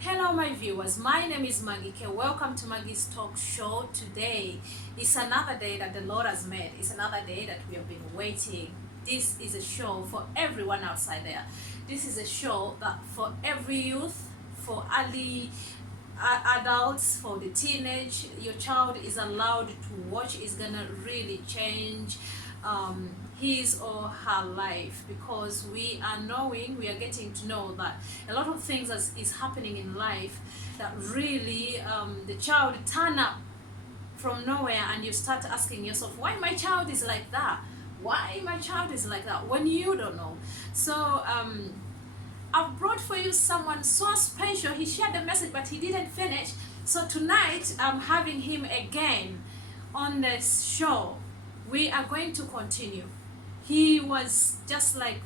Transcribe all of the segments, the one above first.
Hello my viewers, my name is Maggie K. Welcome to Maggie's Talk Show. Today is another day that the Lord has made. It's another day that we have been waiting. This is a show for everyone outside there. This is a show that for every youth, for early adults, for the teenage, your child is allowed to watch. Is gonna really change um, his or her life, because we are getting to know that a lot of things is happening in life that really the child turn up from nowhere, and you start asking yourself, why my child is like that, why my child is like that, when you don't know. So I've brought for you someone so special. He shared the message, but he didn't finish. So tonight, I'm having him again on this show. We are going to continue. He was just like,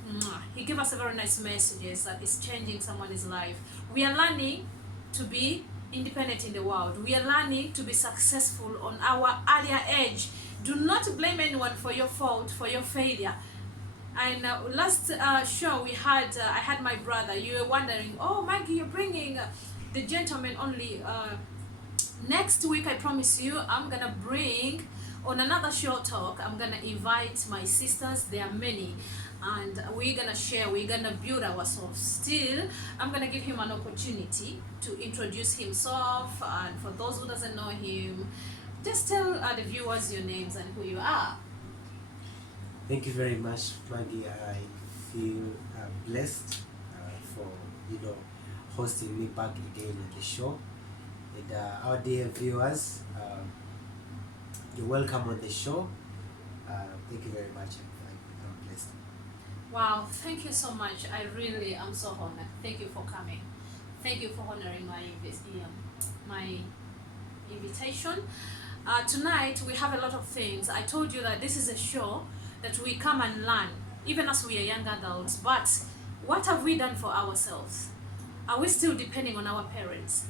he gave us a very nice messages that is changing someone's life. We are learning to be independent in the world. We are learning to be successful on our earlier age. Do not blame anyone for your fault, for your failure. And last show we had, I had my brother. You were wondering, oh Maggie, you're bringing the gentleman only. Next week, I promise you, I'm gonna bring on another show talk. I'm gonna invite my sisters. There are many, and we're gonna share. We're gonna build ourselves. Still, I'm gonna give him an opportunity to introduce himself. And for those who doesn't know him, just tell the viewers your names and who you are. Thank you very much, Maggie. I feel blessed for hosting me back again on the show. And our dear viewers, you're welcome on the show. Thank you very much. I'm blessed. Wow, thank you so much. I really am so honored. Thank you for coming. Thank you for honoring my invitation. Tonight we have a lot of things. I told you that this is a show that we come and learn, even as we are young adults. But what have we done for ourselves? Are we still depending on our parents?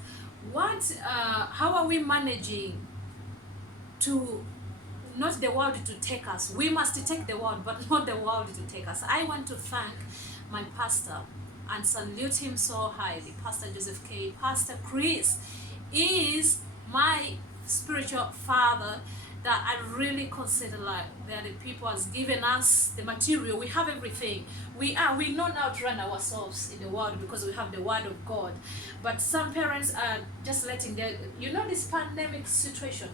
How are we managing to not the world to take us? We must take the world, but not the world to take us. I want to thank my pastor and salute him so highly. Pastor Joseph K. Pastor Chris is my spiritual father that I really consider, like that the people has given us the material. We have everything. We know how to run ourselves in the world because we have the word of God. But some parents are just letting their, this pandemic situation,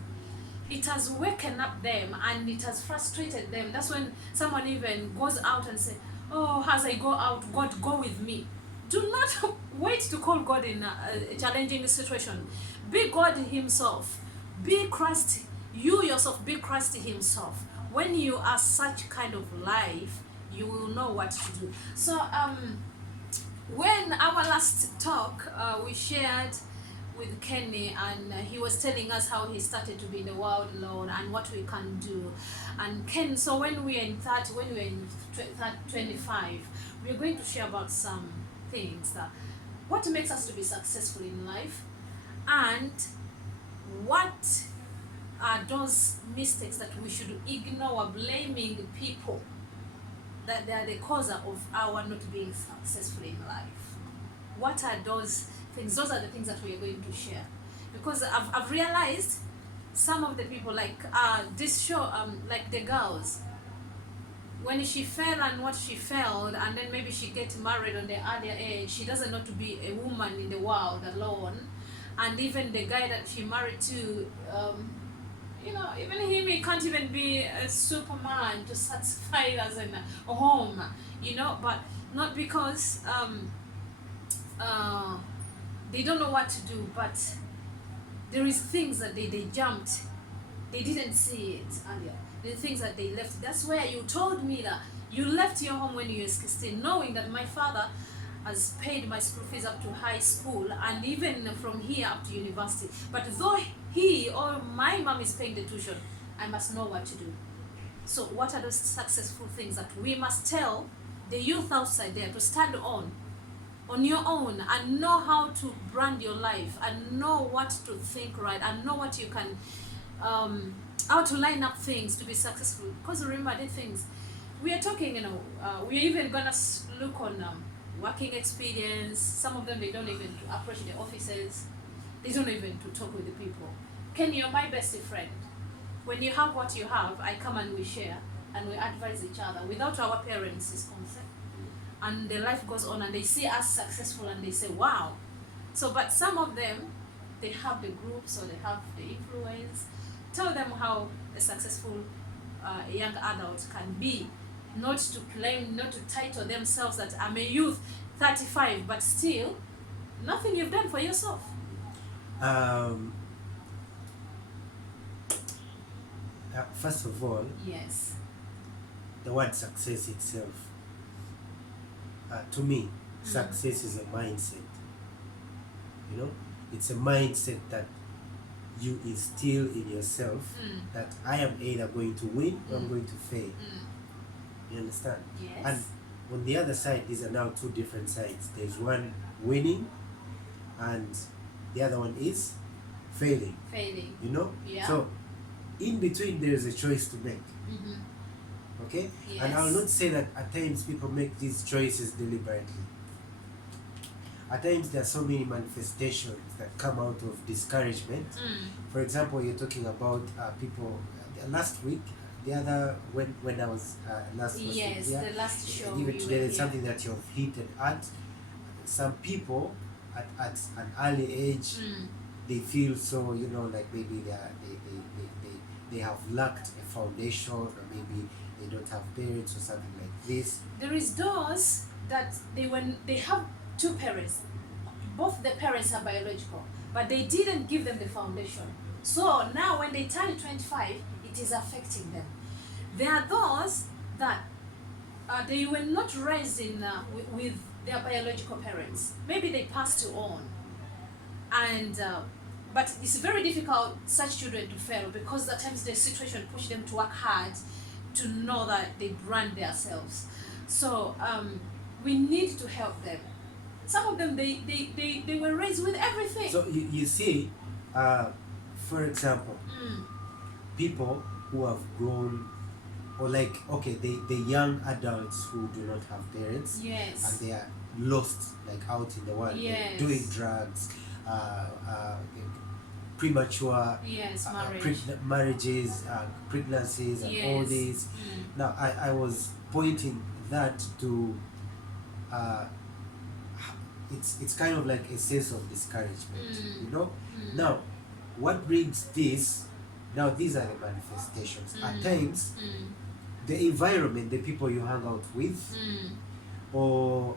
it has waken up them and it has frustrated them. That's when someone even goes out and say, oh, as I go out, God go with me. Do not wait to call God in a challenging situation. Be God himself. Be Christ. You yourself, be Christ himself. When you are such kind of life, you will know what to do. So when our last talk, we shared with Kenny, and he was telling us how he started to be in the world alone and what we can do. And Ken, so when we're in 25, we're going to share about some things that what makes us to be successful in life, and what are those mistakes that we should ignore, blaming people that they are the cause of our not being successful in life. What are those things? Those are the things that we are going to share, because I've realized some of the people, like this show, like the girls, when she fell and what she felt, and then maybe she gets married on the earlier age, she doesn't know to be a woman in the world alone. And even the guy that she married to, even him, he can't even be a superman to satisfy us in a home, but not because they don't know what to do, but there is things that they jumped, they didn't see it earlier, the things that they left. That's where you told me that you left your home when you were 16, knowing that my father has paid my school fees up to high school and even from here up to university. But though he or my mom is paying the tuition, I must know what to do. So what are those successful things that we must tell the youth outside there to stand on your own, and know how to brand your life, and know what to think right, and know what you can, how to line up things to be successful. Because remember the things we are talking, we're even gonna look on working experience. Some of them, they don't even approach the offices. They don't even to talk with the people. Ken, you're my best friend. When you have what you have, I come and we share and we advise each other without our parents' consent. And their life goes on and they see us successful and they say, wow. So, but some of them, they have the groups or they have the influence. Tell them how a successful young adult can be. Not to claim, not to title themselves that I'm a youth, 35, but still, nothing you've done for yourself. First of all, Yes. the word success itself, to me, success is a mindset. You know, it's a mindset that you instill in yourself that I am either going to win or I'm going to fail. You understand? Yes. And on the other side, these are now two different sides. There's one winning and the other one is failing. Failing. You know? Yeah. So in between there is a choice to make. Okay? Yes. And I will not say that at times people make these choices deliberately. At times there are so many manifestations that come out of discouragement. For example, you're talking about people last week, the other when I was last Yes, here, the last show. even you today were there's here. something that you've hinted at. Some people at an early age, they feel so, you know, like maybe they have lacked a foundation, or maybe they don't have parents or something like this. There is those that they have two parents. Both the parents are biological, but they didn't give them the foundation. So now when they turn 25, it is affecting them. There are those that they were not raised in with their biological parents. Maybe they passed on, and but it's very difficult such children to fail because at times the situation push them to work hard to know that they brand themselves. So we need to help them. Some of them they were raised with everything. So you see, for example, people who have grown, or like, okay, the young adults who do not have parents, Yes. and they are lost, like out in the world, Yes. doing drugs, premature Yes, marriage. marriages, pregnancies, and all Yes. these. Now I was pointing that to it's kind of like a sense of discouragement, you know. Now what brings this, now these are the manifestations. At times the environment, the people you hang out with, or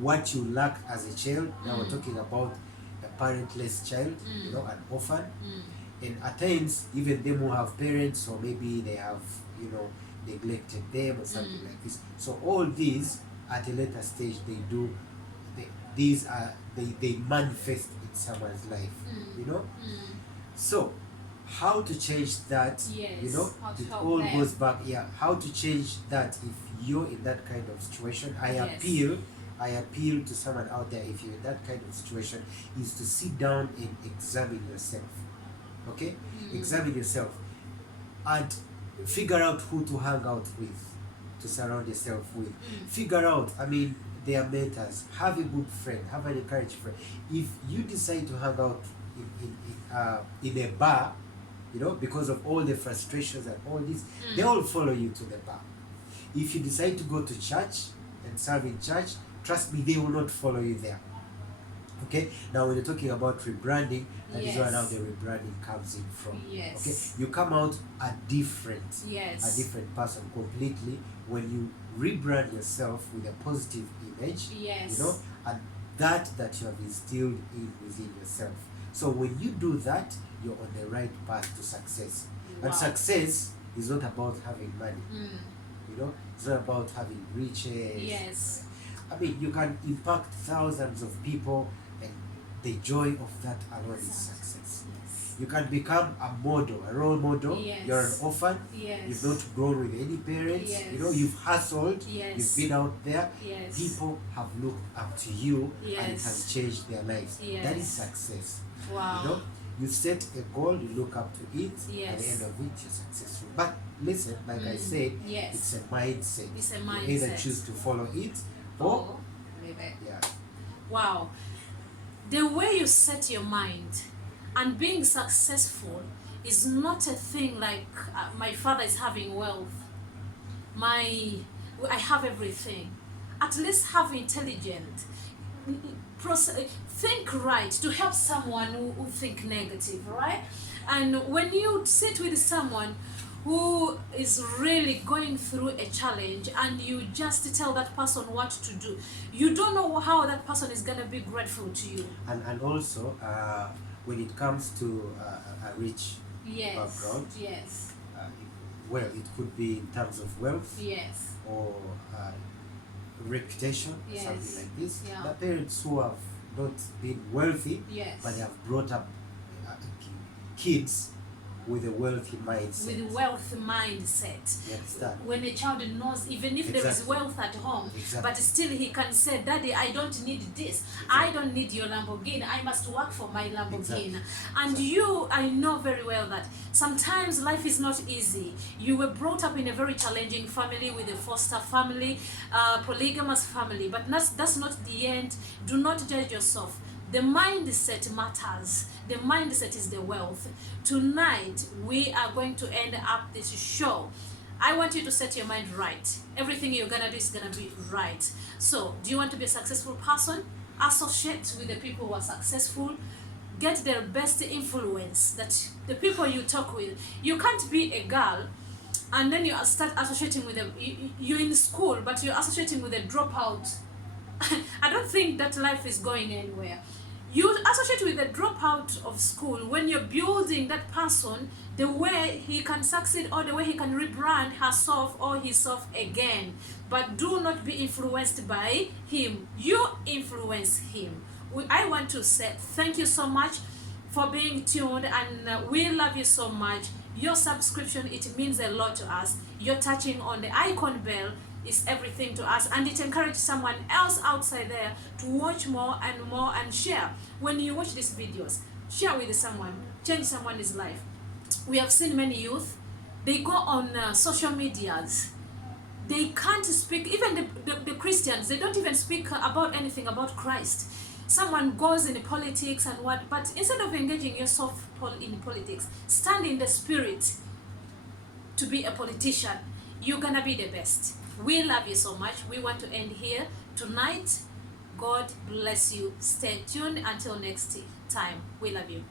what you lacked as a child. Now we're talking about a parentless child, you know, an orphan. And at times even them who have parents, or maybe they have, you know, neglected them or something like this. So all these at a later stage they manifest in someone's life, you know. So how to change that? Yes, You know, how to it help all them. goes back. Yeah, how to change that if you're in that kind of situation. I Yes. appeal to someone out there, if you're in that kind of situation, is to sit down and examine yourself. Okay? Examine yourself and figure out who to hang out with, to surround yourself with. Figure out, I mean, their mentors. Have a good friend, have an encouraging friend. If you decide to hang out in a bar, you know, because of all the frustrations and all this, they all follow you to the bar. If you decide to go to church and serve in church, trust me, they will not follow you there. Okay, now when you're talking about rebranding, that is where now the rebranding comes in from. Yes. Okay, you come out a different person completely when you rebrand yourself with a positive image. Yes. You know, and that you have instilled within yourself. So when you do that, you're on the right path to success. Wow. And success is not about having money. You know, it's not about having riches. Yes. I mean, you can impact thousands of people, and the joy of that alone is success. Yes. You can become a model, a role model. Yes. You're an orphan. Yes. You've not grown with any parents. Yes. You know, you've hustled. Yes. You've been out there. Yes. People have looked up to you, and it Yes. has changed their lives. Yes. That is success. Wow. You know, you set a goal, you look up to it. Yes. At the end of it, you're successful. But listen, like I said, Yes. it's a mindset. It's a You either mindset. choose to follow it or Leave Exactly. Yeah. Wow. The way you set your mind and being successful is not a thing like my father is having wealth. I have everything. At least have intelligent. Think right to help someone who think negative, right? And when you sit with someone who is really going through a challenge and you just tell that person what to do, you don't know how that person is going to be grateful to you. And also when it comes to a rich Yes. background, Yes. well, it could be in terms of wealth, Yes. or reputation, Yes. something like this. Yeah. The parents who have not been wealthy, Yes. but they have brought up kids with a wealthy mindset. With wealth mindset. You understand? When a child knows, even if there is Exactly. wealth at home, Exactly. but still he can say, Daddy, I don't need this. Exactly. I don't need your Lamborghini. I must work for my Lamborghini. Exactly. And you, I know very well that sometimes life is not easy. You were brought up in a very challenging family, with a foster family, polygamous family, but that's not the end. Do not judge yourself. The mindset matters. The mindset is the wealth. Tonight, we are going to end up this show. I want you to set your mind right. Everything you're going to do is going to be right. So, do you want to be a successful person? Associate with the people who are successful. Get their best influence, that the people you talk with. You can't be a girl and then you start associating with them. You're in school, but you're associating with a dropout. I don't think that life is going anywhere. You associate with the dropout of school when you're building that person, the way he can succeed or the way he can rebrand herself or himself again. But do not be influenced by him. You influence him. I want to say thank you so much for being tuned, and we love you so much. Your subscription, it means a lot to us. You're touching on the icon bell is everything to us, and it encourages someone else outside there to watch more and share. When you watch these videos, share with someone, change someone's life. We have seen many youth, they go on social medias, they can't speak, even the Christians, they don't even speak about anything about Christ. Someone goes in politics and what, but instead of engaging yourself in politics, stand in the spirit to be a politician. You're gonna be the best. We love you so much. We want to end here tonight. God bless you. Stay tuned until next time. We love you.